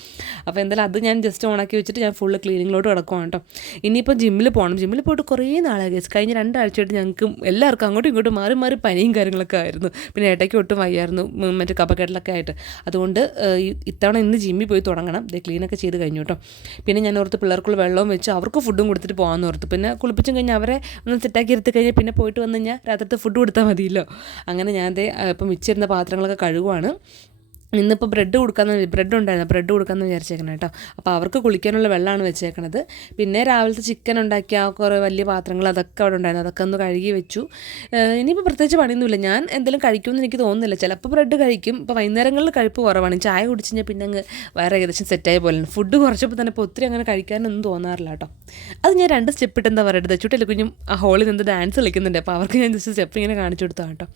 അപ്പോൾ എന്തായാലും അത് ഞാൻ ജസ്റ്റ് ഓണാക്കി വെച്ചിട്ട് ഞാൻ ഫുള്ള് ക്ലീനിങ്ങിലോട്ട് കിടക്കുവാണ് കേട്ടോ ഇനിയിപ്പോൾ ജിമ്മിൽ പോകണം ജിമ്മിൽ പോയിട്ട് കുറേ നാളായി ഗസ് കഴിഞ്ഞ രണ്ടാഴ്ചയായിട്ട് ഞങ്ങൾക്ക് എല്ലാവർക്കും അങ്ങോട്ടും ഇങ്ങോട്ടും മാറി മാറി പനിയും കാര്യങ്ങളൊക്കെ ആയിരുന്നു. പിന്നെ ഇടയ്ക്ക് ഒട്ടും വയ്യായിരുന്നു. മറ്റേ കപ്പക്കെട്ടിലൊക്കെ ആയിട്ട്. അതുകൊണ്ട് ഇത്തവണ ഇന്ന് ജിമ്മിൽ പോയി തുടങ്ങണം. ഇത് ക്ലീനൊക്കെ ചെയ്ത് കഴിഞ്ഞു കേട്ടോ പിന്നെ ഞാൻ ഓർത്ത് പിള്ളേർക്കുള്ള വെള്ളവും വെച്ച് അവർക്ക് ഫുഡും കൊടുത്തിട്ട് പോകാമെന്ന് ഓർത്ത്. പിന്നെ കുളിപ്പിച്ചും കഴിഞ്ഞാൽ അവരെ ഒന്ന് സെറ്റാക്കി എടുത്ത് കഴിഞ്ഞാൽ പിന്നെ പോയിട്ട് വന്നു കഴിഞ്ഞാൽ രാത്രിത്തെ ഫുഡ് കൊടുത്താൽ മതിയല്ലോ. അങ്ങനെ ഞാൻ ഇപ്പം മിച്ചിരുന്ന പാത്രങ്ങളൊക്കെ കഴുകുവാണ്. ഇന്നിപ്പോൾ ബ്രെഡ് കൊടുക്കാമെന്ന് ബ്രെഡ് ഉണ്ടായിരുന്നു. ബ്രെഡ് കൊടുക്കാമെന്ന് വിചാരിച്ചേക്കണം കേട്ടോ അപ്പോൾ അവർക്ക് കുളിക്കാനുള്ള വെള്ളമാണ് വെച്ചേക്കണത്. പിന്നെ രാവിലത്തെ ചിക്കൻ ഉണ്ടാക്കിയ ആ കുറേ വലിയ പാത്രങ്ങൾ അതൊക്കെ അവിടെ ഉണ്ടായിരുന്നു. അതൊക്കെ ഒന്ന് കഴുകി വെച്ചു. ഇനിയിപ്പോൾ പ്രത്യേകിച്ച് പണിയൊന്നുമില്ല. ഞാൻ എന്തെങ്കിലും കഴിക്കുമെന്ന് എനിക്ക് തോന്നുന്നില്ല. ചിലപ്പോൾ ബ്രെഡ് കഴിക്കും. ഇപ്പോൾ വൈകുന്നേരങ്ങളിൽ കഴിപ്പ് കുറവാണ്. ചായ കുടിച്ച് കഴിഞ്ഞാൽ പിന്നെ അങ്ങ് വേറെ ഏകദേശം സെറ്റായ പോലെ ഫുഡ് കുറച്ചപ്പോൾ തന്നെ ഇപ്പോൾ ഒത്തിരി അങ്ങനെ കഴിക്കാനൊന്നും തോന്നാറില്ല കേട്ടോ അത് ഞാൻ രണ്ട് സ്റ്റെപ്പ് ഇട്ട് എന്താ പറയുക ദച്ചുട്ടല്ലേ കുഞ്ഞും ആ ഹോളിൽ നിന്ന് ഡാൻസ് കളിക്കുന്നുണ്ട്. അപ്പോൾ അവർക്ക് ഞാൻ ജസ്റ്റ് സ്റ്റെപ്പ് ഇങ്ങനെ കാണിച്ചു കൊടുത്താണ് കേട്ടോ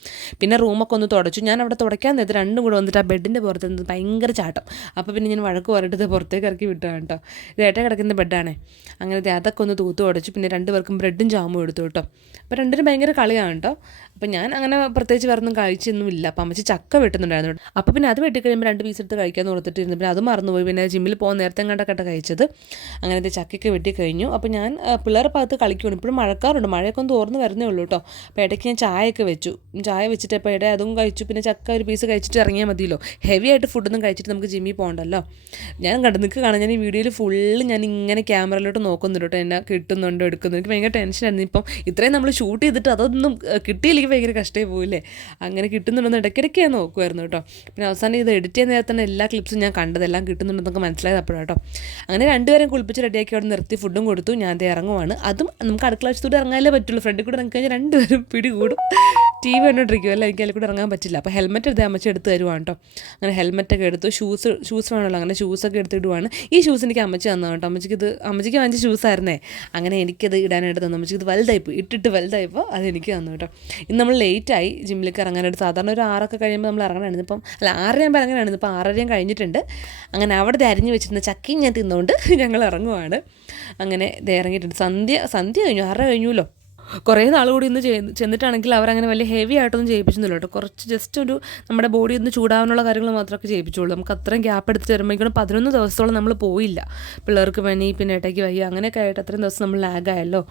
പിന്നെ റൂമൊക്കെ ഒന്ന് തുടച്ചു. ഞാൻ അവിടെ തുടയ്ക്കാൻ നേരത്തെ രണ്ടും കൂടെ വന്നിട്ട് ആ ബെഡിന്റെ പുറത്ത് നിന്ന് ഭയങ്കര ചാട്ടം. അപ്പോൾ പിന്നെ ഞാൻ വഴക്ക് പറഞ്ഞിട്ട് പുറത്തേക്ക് ഇറക്കി വിട്ടതാണ് കേട്ടോ ഇത് ഏട്ട കിടക്കുന്ന ബെഡാണേ അങ്ങനെ അതൊക്കെ ഒന്ന് തൂത്ത് ഉടച്ചു പിന്നെ രണ്ടുപേർക്കും ബ്രെഡും ജാമും എടുത്തു കേട്ടോ അപ്പോൾ രണ്ടിനും ഭയങ്കര കളിയാണ് കേട്ടോ അപ്പോൾ ഞാൻ അങ്ങനെ പ്രത്യേകിച്ച് വേറെ ഒന്നും കഴിച്ചൊന്നുമില്ല. അപ്പം അമ്മച്ചി ചക്ക വെട്ടുന്നുണ്ടായിരുന്നു. അപ്പോൾ പിന്നെ അത് വെട്ടി കഴിയുമ്പോൾ രണ്ട് പീസ് എടുത്ത് കഴിക്കാൻ ഓർത്തിട്ടിരുന്നു. പിന്നെ അത് മറന്നുപോയി. പിന്നെ ജിമ്മിൽ പോകുന്ന നേരത്തെ കണ്ടൊക്കെ കഴിച്ചത്. അങ്ങനെ ദേ ചക്കയൊക്കെ വെട്ടി കഴിഞ്ഞു. അപ്പോൾ ഞാൻ പിള്ളേർ ഭാഗത്ത് കളിക്കുകയാണ് ഇപ്പോഴും മഴക്കാറുണ്ട്. മഴയൊക്കെ ഒന്ന് തോർന്ന് വരുന്നേ ഉള്ളൂ കേട്ടോ. അപ്പോൾ ഇടയ്ക്ക് ഞാൻ ചായയൊക്കെ വെച്ചു. ചായ വെച്ചിട്ട് അപ്പോൾ ഇട അതും കഴിച്ചു. പിന്നെ ചക്ക ഒരു പീസ് കഴിച്ചിട്ട് ഇറങ്ങിയാൽ മതിയല്ലോ. ഹെവി ആയിട്ട് ഫുഡൊന്നും കഴിച്ചിട്ട് നമുക്ക് ജിമ്മിൽ പോകണ്ടല്ലോ. ഞാൻ കണ്ടു നിൽക്ക് കാണാൻ ഞാൻ ഈ വീഡിയോയിൽ ഫുള്ള് ഞാൻ ഇങ്ങനെ ക്യാമറയിലോട്ട് നോക്കുന്നുണ്ട് കേട്ടോ. എന്നെ കിട്ടുന്നുണ്ടോ എടുക്കുന്നു എനിക്ക് ഭയങ്കര ടെൻഷനായിരുന്നു ഇപ്പം ഇത്രയും നമ്മൾ ഷൂട്ട് ചെയ്തിട്ട് അതൊന്നും കിട്ടിയില്ലെങ്കിൽ ഭയങ്കര കഷ്ടമായി പോയില്ലേ അങ്ങനെ കിട്ടുന്നുണ്ടെന്ന് ഇടയ്ക്കിടയ്ക്ക് ഞാൻ നോക്കുമായിരുന്നു കേട്ടോ. പിന്നെ അവസാനം ഇത് എഡിറ്റ് ചെയ്യുന്ന നേരത്തെ തന്നെ എല്ലാ ക്ലിപ്സും ഞാൻ കണ്ടതെല്ലാം കിട്ടുന്നുണ്ടെന്നൊക്കെ മനസ്സിലായത് അപ്പോഴാണ് കേട്ടോ. അങ്ങനെ രണ്ടുപേരും കുളിപ്പിച്ച് റെഡിയാക്കി അവിടെ നിർത്തി ഫുഡും കൊടുത്തു. ഞാൻ ഇറങ്ങുവാണ്. അതും നമുക്ക് അടുക്കള വശത്തൂടെ ഇറങ്ങാനേ പറ്റുള്ളൂ. ഫ്രണ്ടിൽ കൂടെ ഇറങ്ങി രണ്ടുപേരും പിടികൂടും. ടി വി കണ്ടോണ്ടിരിക്കും അല്ല? എനിക്ക് അതിൽ കൂടെ ഇറങ്ങാൻ പറ്റില്ല. അപ്പോൾ ഹെൽമെറ്റ് എടുത്ത് അമ്മച്ചി എടുത്ത് തരുവാണ് കേട്ടോ അങ്ങനെ ഹെൽമെറ്റൊക്കെ എടുത്തു. ഷൂസ് ഷൂസ് വേണമല്ലോ. അങ്ങനെ ഷൂസൊക്കെ എടുത്തിടുവാണ് ഈ ഷൂസ് എനിക്ക് അമ്മച്ചി തന്നു കേട്ടോ അമ്മച്ചിക്ക് ഇത് അമ്മച്ചിക്ക് വാങ്ങിച്ച ഷൂസായിരുന്നേ അങ്ങനെ എനിക്കത് ഇടാനായിട്ട് തന്നു. അമ്മച്ചിക്ക് ഇത് വലുതായിപ്പോൾ ഇട്ടിട്ട് വലുതായപ്പോൾ അത് എനിക്ക് തന്നു കേട്ടോ ഇന്ന് നമ്മൾ ലേറ്റായി ജിമ്മിലേക്ക് ഇറങ്ങാനായിട്ട് സാധാരണ ഒരു ആറൊക്കെ കഴിയുമ്പോൾ നമ്മൾ ഇറങ്ങണമായിരുന്നു ഇപ്പം അല്ല ആറരയാകുമ്പോൾ ഇറങ്ങണമായിരുന്നു ഇപ്പം ആറരയും കഴിഞ്ഞിട്ടുണ്ട്. അങ്ങനെ അവിടെ അരിഞ്ഞ് വെച്ചിരുന്ന ചക്കയും ഞാൻ തിന്നുകൊണ്ട് ഞങ്ങൾ ഇറങ്ങുവാണ്. അങ്ങനെ ഇറങ്ങിയിട്ടുണ്ട്. സന്ധ്യ സന്ധ്യ കഴിഞ്ഞു. ആറര കഴിഞ്ഞുല്ലോ കുറേ നാൾ കൂടി ചെയ്ത് ചെന്നിട്ടാണെങ്കിൽ അവരങ്ങനെ വലിയ ഹെവി ആയിട്ടൊന്നും ചെയ്യിപ്പിച്ചൊന്നുമില്ല കേട്ടോ. കുറച്ച് ജസ്റ്റ് ഒരു നമ്മുടെ ബോഡി ഒന്ന് ചൂടാവാനുള്ള കാര്യങ്ങൾ മാത്രമൊക്കെ ചെയ്യിപ്പിച്ചുള്ളൂ. നമുക്ക് അത്രയും ഗ്യാപ്പ് എടുത്ത് വരുമ്പോഴേക്കും പതിനൊന്ന് ദിവസത്തോളം നമ്മൾ പോയില്ല. പിള്ളേർക്ക് പനി പിന്നെ ഇടയ്ക്ക് വയ്യ അങ്ങനെയൊക്കെ ആയിട്ട് അത്രയും ദിവസം നമ്മൾ ലാഗായല്ലോ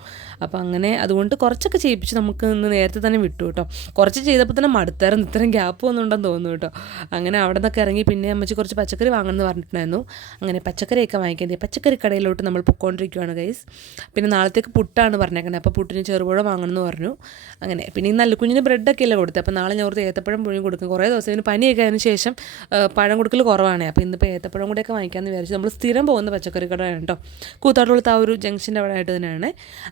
അപ്പോൾ അങ്ങനെ അതുകൊണ്ട് കുറച്ചൊക്കെ ചെയ്യിപ്പിച്ച് നമുക്ക് ഇന്ന് നേരത്തെ തന്നെ വിട്ടു കേട്ടോ. കുറച്ച് ചെയ്തപ്പോൾ തന്നെ മടുത്തായിരുന്നു. ഇത്രയും ഗ്യാപ്പ് വന്നുണ്ടെന്ന് തോന്നുന്നു കേട്ടോ. അങ്ങനെ അവിടെ നിന്നൊക്കെ ഇറങ്ങി പിന്നെ അമ്മച്ചി കുറച്ച് പച്ചക്കറി വാങ്ങണമെന്ന് പറഞ്ഞിട്ടുണ്ടായിരുന്നു. അങ്ങനെ പച്ചക്കറിയൊക്കെ വാങ്ങിക്കേണ്ടത് പച്ചക്കറി കടയിലോട്ട് നമ്മൾ പൊക്കോണ്ടിരിക്കുകയാണ് ഗൈസ് പിന്നെ നാളത്തേക്ക് പുട്ടാണ് പറഞ്ഞേക്കുന്നത് അപ്പോൾ പുട്ടിന് ചെറുപുഴ വാങ്ങണമെന്ന് പറഞ്ഞു. അങ്ങനെ. പിന്നെ ഈ നല്ല കുഞ്ഞിന് ബ്രെഡൊക്കെ അല്ലേ കൊടുത്തത് അപ്പോൾ നാളെ ഞാൻ ഓർത്ത് ഏത്തപ്പഴം പുഴുങ്ങി കൊടുക്കും. കുറേ ദിവസം ഇതിന് പനിയൊക്കെ അതിന് ശേഷം പഴം കൊടുക്കൽ കുറവാണ്. അപ്പോൾ ഇന്നിപ്പോൾ ഏത്തപ്പഴം കൂടെയൊക്കെ വാങ്ങിക്കാമെന്ന് വിചാരിച്ചു. നമ്മൾ സ്ഥിരം പോകുന്ന പച്ചക്കറി കടയാണ് കേട്ടോ. കൂത്താട്ടുകുളത്ത് ആ ഒരു ജംഗ്ഷന്റെ അവിടെ ആയിട്ട് തന്നെയാണ്.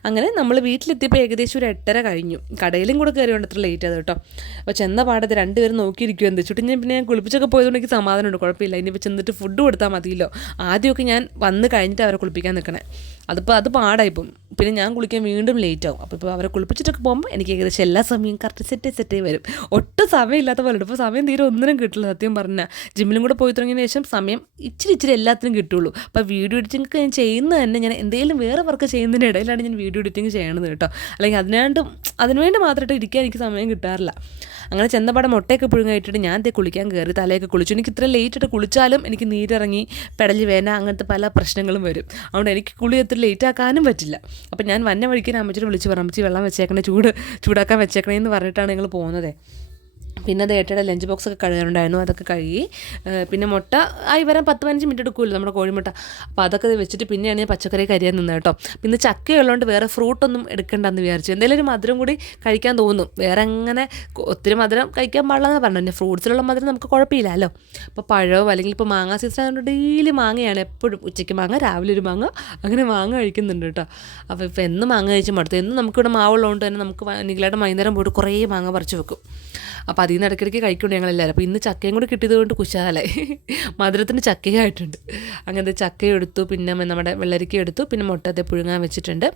അങ്ങനെ നമ്മൾ വീട്ടിലെത്തിയപ്പോൾ ഏകദേശം ഒരു എട്ടര കഴിഞ്ഞു. കടയിലും കൂടെ കയറിയോണ്ട് അത്ര ലേറ്റ് ആയത് കേട്ടോ. അപ്പോൾ ചെന്ന പാടത്ത് രണ്ടുപേരും നോക്കിയിരിക്കും എന്ന് ചുട്ടി ഞാൻ പിന്നെ ഞാൻ കുളിപ്പിച്ചൊക്കെ പോയതുകൊണ്ട് എനിക്ക് സമാധാനമുണ്ട് കുഴപ്പമില്ല. ഇനിയിപ്പോൾ ചെന്നിട്ട് ഫുഡ് കൊടുത്താൽ മതിയല്ലോ. ആദ്യമൊക്കെ ഞാൻ വന്ന് കഴിഞ്ഞിട്ട് അവരെ കുളിപ്പിക്കാൻ നിൽക്കണേ അതിപ്പോൾ അത് പാടായിപ്പം പിന്നെ ഞാൻ കുളിക്കാൻ വീണ്ടും ലേറ്റ് ആവും. അപ്പോൾ അപ്പോൾ അവരെ കുളിപ്പിച്ചിട്ടൊക്കെ പോകുമ്പോൾ എനിക്ക് ഏകദേശം എല്ലാ സമയവും കറക്റ്റ് സെറ്റ് സെറ്റ് വരും. ഒട്ടും സമയമില്ലാത്ത പോലെ ഇപ്പോൾ സമയം തീരെ ഒന്നിനും കിട്ടില്ല സത്യം പറഞ്ഞാൽ ജിമ്മിലും കൂടെ പോയി തുടങ്ങിയതിന് ശേഷം സമയം ഇച്ചിരി ഇച്ചിരി എല്ലാത്തിനും കിട്ടുള്ളൂ. അപ്പോൾ വീഡിയോ എഡിറ്റിംഗ് ഒക്കെ ഞാൻ ചെയ്യുന്നത് തന്നെ ഞാൻ എന്തെങ്കിലും വേറെ വർക്ക് ചെയ്യുന്നതിന്റെ ഇടയിലാണ് ഞാൻ വീഡിയോ എഡിറ്റിംഗ് ചെയ്യണത് കേട്ടോ. അല്ലെങ്കിൽ അതിനാണ്ട് അതിനുവേണ്ടി മാത്രമായിട്ട് ഇരിക്കാൻ എനിക്ക് സമയം കിട്ടാറില്ല. അങ്ങനെ ചെന്നപാടെ മുട്ടയൊക്കെ പുഴുങ്ങായിട്ടിട്ട് ഞാൻ ദേ കുളിക്കാൻ കയറി തലയൊക്കെ കുളിച്ചു. എനിക്ക് ഇത്ര ലേറ്റ് ആയിട്ട് കുളിച്ചാലും എനിക്ക് നീരിറങ്ങി പെടലി വേന അങ്ങനത്തെ പല പ്രശ്നങ്ങളും വരും. അതുകൊണ്ട് എനിക്ക് കുളി എത്ര ലേറ്റ് ആക്കാനും പറ്റില്ല. അപ്പം ഞാൻ വന്ന വഴിക്കാൻ അമ്മച്ചിട്ട് വിളിച്ച് പറഞ്ഞു അമ്മച്ചി വെള്ളം വെച്ചേക്കണേ ചൂട് ചൂടാക്കാൻ വെച്ചേക്കണേ എന്ന് പറഞ്ഞിട്ടാണ് ഞങ്ങൾ പോകുന്നത്. പിന്നെ അത് ഏട്ടയുടെ ലഞ്ച് ബോക്സ് ഒക്കെ കഴുകാനുണ്ടായിരുന്നു അതൊക്കെ കഴുകി. പിന്നെ മുട്ട ആയി വരാൻ പത്ത് പതിനഞ്ച് മിനിറ്റ് എടുക്കുമല്ലോ നമ്മുടെ കോഴിമുട്ട. അപ്പോൾ അതൊക്കെ വെച്ചിട്ട് പിന്നെയാണ് ഞാൻ പച്ചക്കറി കരിയാൻ നിന്നത് കേട്ടോ. പിന്നെ ചക്ക ഉള്ളതുകൊണ്ട് വേറെ ഫ്രൂട്ടൊന്നും എടുക്കണ്ടെന്ന് വിചാരിച്ചു. എന്തെങ്കിലും ഒരു മധുരം കൂടി കഴിക്കാൻ തോന്നും വേറെ അങ്ങനെ ഒത്തിരി മധുരം കഴിക്കാൻ പാടില്ലെന്ന് പറഞ്ഞു പിന്നെ ഫ്രൂട്ട്സിലുള്ള മധുരം നമുക്ക് കുഴപ്പമില്ലല്ലോ അപ്പോൾ പഴമോ അല്ലെങ്കിൽ ഇപ്പോൾ മാങ്ങ സീസൺ ആയതുകൊണ്ട് ഡെയിലി മാങ്ങയാണ് എപ്പോഴും. ഉച്ചയ്ക്ക് മാങ്ങ രാവിലെ ഒരു മാങ്ങ അങ്ങനെ മാങ്ങ കഴിക്കുന്നുണ്ട് കേട്ടോ. അപ്പോൾ ഇപ്പോൾ എന്നും മാങ്ങ കഴിച്ച് മടുത്തു. എന്നും നമുക്കിവിടെ മാവുള്ളതുകൊണ്ട് തന്നെ നമുക്ക് നിങ്ങളായിട്ട് വൈകുന്നേരം പോയിട്ട് കുറേ മാങ്ങ പറിച്ച് വെക്കും. അപ്പോൾ അതിൽ നിന്ന് ഇടയ്ക്കിടയ്ക്ക് കഴിക്കുന്നുണ്ട് ഞങ്ങളെല്ലാവരും. അപ്പോൾ ഇന്ന് ചക്കയും കൂടി കിട്ടിയത് കൊണ്ട് കുശാലായി. മധുരത്തിന് ചക്കയായിട്ടുണ്ട്. അങ്ങനത്തെ ചക്കയും എടുത്തു പിന്നെ നമ്മുടെ വെള്ളരിക്ക എടുത്തു പിന്നെ മുട്ടത്തെ പുഴുങ്ങാൻ വെച്ചിട്ടുണ്ട്.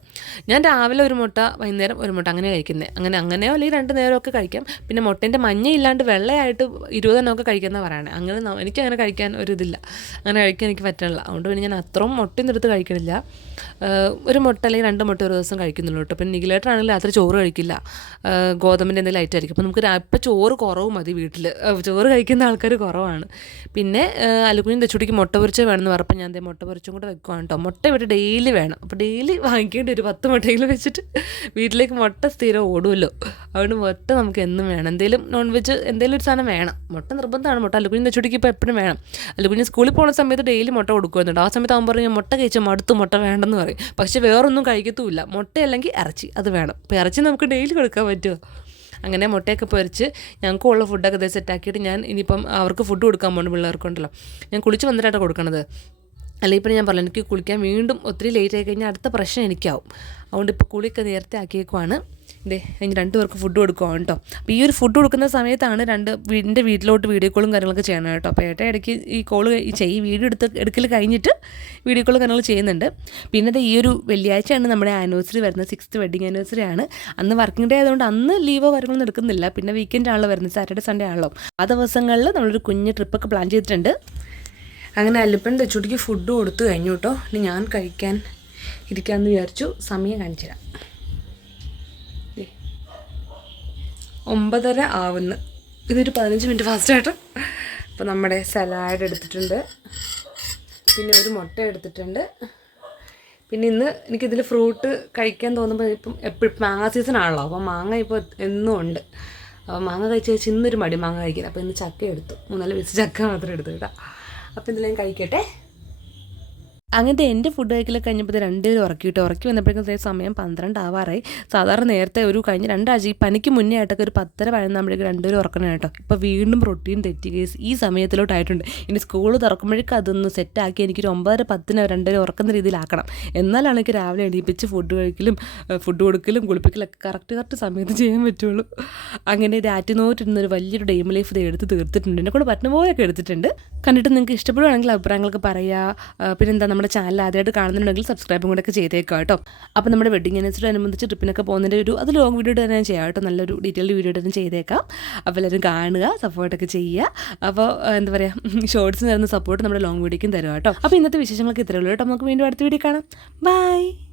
ഞാൻ രാവിലെ ഒരു മുട്ട വൈകുന്നേരം ഒരു മുട്ട അങ്ങനെ കഴിക്കുന്നത് അങ്ങനെ അങ്ങനെയോ അല്ലെങ്കിൽ രണ്ട് നേരമൊക്കെ കഴിക്കാം. പിന്നെ മുട്ടേന്റെ മഞ്ഞ ഇല്ലാണ്ട് വെള്ളയായിട്ട് ഇരുപതെണ്ണമൊക്കെ കഴിക്കുന്ന പറയണേ. അങ്ങനെ എനിക്ക് അങ്ങനെ കഴിക്കാൻ ഒരു ഇതില്ല. അങ്ങനെ കഴിക്കാൻ എനിക്ക് പറ്റണില്ല. അതുകൊണ്ട് പിന്നെ ഞാൻ അത്രയും മുട്ടയൊന്നും എടുത്ത് കഴിക്കണില്ല. ഒരു മുട്ട അല്ലെങ്കിൽ രണ്ട് മുട്ട ഒരു ദിവസം കഴിക്കുന്നുള്ളൂ കേട്ടോ. പിന്നെ നിഗിലേറ്ററാണെങ്കിൽ രാത്രി ചോറ് കഴിക്കില്ല. ഗോതമ്പിന്റെ എന്തെങ്കിലും ഐറ്റം ആയിരിക്കും. അപ്പോൾ നമുക്ക് ഇപ്പം ചോറ് കുറവ് മതി വീട്ടിൽ ചോറ് കഴിക്കുന്ന ആൾക്കാർ കുറവാണ്. പിന്നെ അലുക്കുഞ്ഞും തെച്ചുടിക്ക് മുട്ട പൊരിച്ച വേണമെന്ന് പറഞ്ഞപ്പോൾ ഞാൻ മുട്ട പൊരിച്ചും കൂടെ വെക്കുവാണ് കേട്ടോ. മുട്ട ഇവിടെ ഡെയിലി വേണം. അപ്പോൾ ഡെയിലി വാങ്ങിക്കേണ്ടി ഒരു പത്ത് മുട്ടയെങ്കിലും വെച്ചിട്ട് വീട്ടിലേക്ക് മുട്ട സ്ഥിരം ഓടുമല്ലോ അതുകൊണ്ട് മുട്ട നമുക്ക് എന്നും വേണം. എന്തെങ്കിലും നോൺ വെജ് എന്തെങ്കിലും ഒരു സാധനം വേണം. മുട്ട നിർബന്ധമാണ്. മുട്ട അലുക്കുഞ്ഞും തെച്ചുടിക്ക് ഇപ്പോൾ എപ്പോഴും വേണം. അലുക്കുഞ്ഞ് സ്കൂളിൽ പോകുന്ന സമയത്ത് ഡെയിലി മുട്ട കൊടുക്കുന്നുണ്ട് ആ സമയത്ത് ആകുമ്പോൾ പറഞ്ഞു മുട്ട കഴിച്ച മടുത്ത് മുട്ട വേണ്ടെന്ന് പറയും പക്ഷേ വേറൊന്നും കഴിക്കത്തുമില്ല. മുട്ടയല്ലെങ്കിൽ ഇറച്ചി. അത് വേണം. അപ്പോൾ ഇറച്ചി നമുക്ക് ഡെയിലി കൊടുക്കാൻ പറ്റുമോ? അങ്ങനെ മുട്ടയൊക്കെ പൊരിച്ച് ഞങ്ങൾക്കും ഉള്ള ഫുഡൊക്കെ ഇതേ സെറ്റാക്കിയിട്ട് ഞാൻ ഇനിയിപ്പം അവർക്ക് ഫുഡ് കൊടുക്കാൻ പോകുന്നു പിള്ളേർക്കുണ്ടല്ലോ. ഞാൻ കുളിച്ച് വന്നിട്ടാണ് കൊടുക്കണത്. അല്ലെങ്കിൽ ഇപ്പം ഞാൻ പറഞ്ഞു എനിക്ക് കുളിക്കാൻ വീണ്ടും ഒത്തിരി ലേറ്റ് ആയി കഴിഞ്ഞാൽ അടുത്ത പ്രശ്നം എനിക്കാവും. അതുകൊണ്ട് ഇപ്പോൾ കുളിയൊക്കെ നേരത്തെ ആക്കിയേക്കുവാണ്. അതിന് രണ്ട് പേർക്ക് ഫുഡ് കൊടുക്കുവാണ് കേട്ടോ. അപ്പോൾ ഈ ഒരു ഫുഡ് കൊടുക്കുന്ന സമയത്താണ് രണ്ട് വീടിന്റെ വീട്ടിലോട്ട് വീഡിയോ കോളും കാര്യങ്ങളൊക്കെ ചെയ്യണം കേട്ടോ. അപ്പോൾ ഏട്ടൻ ഇടയ്ക്ക് ഈ കോൾ ചെയ്യും വീഡിയോ എടുത്ത് എടുക്കൽ കഴിഞ്ഞിട്ട് വീഡിയോ കോൾ കാര്യങ്ങൾ ചെയ്യുന്നുണ്ട്. പിന്നെ ദേ ഈ ഒരു വെള്ളിയാഴ്ചയാണ് നമ്മുടെ ആനിവേഴ്സറി വരുന്നത്. സിക്സ്ത് വെഡിങ് ആനിവേഴ്സറി ആണ്. അന്ന് വർക്കിംഗ് ഡേ ആയതുകൊണ്ട് അന്ന് ലീവോ കാര്യങ്ങളൊന്നും എടുക്കുന്നില്ല. പിന്നെ വീക്കെൻഡ് ആണല്ലോ വരുന്നത്. സാറ്റർഡേ സൺഡേ ആണല്ലോ. ആ ദിവസങ്ങളിൽ നമ്മളൊരു കുഞ്ഞ് ട്രിപ്പൊക്കെ പ്ലാൻ ചെയ്തിട്ടുണ്ട്. അങ്ങനെ അല്ലിപ്പൻ തെച്ചുട്ടിക്ക് ഫുഡ് കൊടുത്തു കഴിഞ്ഞു കേട്ടോ. ഇനി ഞാൻ കഴിക്കാൻ ഇരിക്കാമെന്ന് വിചാരിച്ചു. സമയം കാണിച്ചു തരാം ഒമ്പതര ആവുന്നു. ഇതൊരു പതിനഞ്ച് മിനിറ്റ് ഫാസ്റ്റായിട്ട് അപ്പോൾ നമ്മുടെ സലാഡ് എടുത്തിട്ടുണ്ട്. പിന്നെ ഒരു മുട്ട എടുത്തിട്ടുണ്ട്. പിന്നെ ഇന്ന് എനിക്കിതിൽ ഫ്രൂട്ട് കഴിക്കാൻ തോന്നുമ്പോൾ ഇപ്പം എപ്പോഴും മാങ്ങ സീസൺ ആണല്ലോ. അപ്പോൾ മാങ്ങ ഇപ്പോൾ എന്നും ഉണ്ട്. അപ്പോൾ മാങ്ങ കഴിച്ച് കഴിച്ച് ഇന്നൊരു മടി മാങ്ങ കഴിക്കില്ല അപ്പോൾ ഇന്ന് ചക്ക എടുത്തു. മൂന്നാൽ പീസ് ചക്ക മാത്രം എടുത്തു കേട്ടോ. അപ്പോൾ ഞാൻ കഴിക്കട്ടെ. അങ്ങനത്തെ എന്റെ ഫുഡ് കഴിക്കലൊക്കെ കഴിഞ്ഞപ്പോൾ രണ്ടുപേരും ഉറക്കിയിട്ട് ഉറക്കി വന്നപ്പോഴേക്കും സമയം പന്ത്രണ്ട് ആവാറായി. സാധാരണ നേരത്തെ ഒരു കഴിഞ്ഞ രണ്ടാഴ്ച ഈ പനിക്ക് മുന്നേ ആയിട്ടൊക്കെ ഒരു പത്തര പതിനൊന്നാകുമ്പോഴേക്കും രണ്ടുപേരും ഉറക്കണം കേട്ടോ. ഇപ്പോൾ വീണ്ടും റൊട്ടീൻ തെറ്റി കേസ് ഈ സമയത്തിലോട്ടായിട്ടുണ്ട് ഇനി സ്കൂൾ തുറക്കുമ്പോഴേക്കും അതൊന്ന് സെറ്റാക്കി എനിക്കൊരു ഒമ്പതര പത്തിന് രണ്ടുപേരും ഉറക്കുന്ന രീതിയിലാക്കണം. എന്നാലാണ് എനിക്ക് രാവിലെ എണീപ്പിച്ച് ഫുഡ് കഴിക്കലും ഫുഡ് കൊടുക്കലും കുളിപ്പിക്കലൊക്കെ കറക്റ്റ് കറക്റ്റ് സമയത്ത് ചെയ്യാൻ പറ്റുള്ളൂ. അങ്ങനെ രാറ്റിനോട്ടിരുന്ന ഒരു വലിയൊരു ഡെയിം ലൈഫ് ഇത് എടുത്ത് തീർത്തിട്ടുണ്ട്. എന്നെ പറ്റുന്ന പോലെയൊക്കെ എടുത്തിട്ടുണ്ട്. കണ്ടിട്ട് നിങ്ങൾക്ക് ഇഷ്ടപ്പെടുവാണെങ്കിൽ അഭിപ്രായങ്ങളൊക്കെ പറയുക പിന്നെന്താ നമ്മുടെ ചാനൽ ആദ്യമായിട്ട് കാണുന്നുണ്ടെങ്കിൽ സബ്സ്ക്രൈബും കൂടെ ഒക്കെ ചെയ്തേക്കാം കേട്ടോ. അപ്പോൾ നമ്മുടെ വെഡിങ് അനുസരിച്ച് ട്രിപ്പിനൊക്കെ പോകുന്നതിന്റെ ഒരു അത് ലോങ് വീഡിയോ തന്നെ ചെയ്യാം കേട്ടോ. നല്ലൊരു ഡീറ്റെയിൽഡ് വീഡിയോ തന്നെ ചെയ്തേക്കാം. അപ്പോൾ എല്ലാവരും കാണുക സപ്പോർട്ടൊക്കെ ചെയ്യുക. അപ്പോൾ എന്താ പറയുക ഷോർട്സിന് തരുന്ന സപ്പോർട്ട് നമ്മുടെ ലോങ് വീഡിയോക്കും തരുക കേട്ടോ. അപ്പോൾ ഇന്നത്തെ വിശേഷങ്ങളൊക്കെ ഇത്രയുള്ളൂ കേട്ടോ. നമുക്ക് വീണ്ടും അടുത്ത വീഡിയോ കാണാം. ബൈ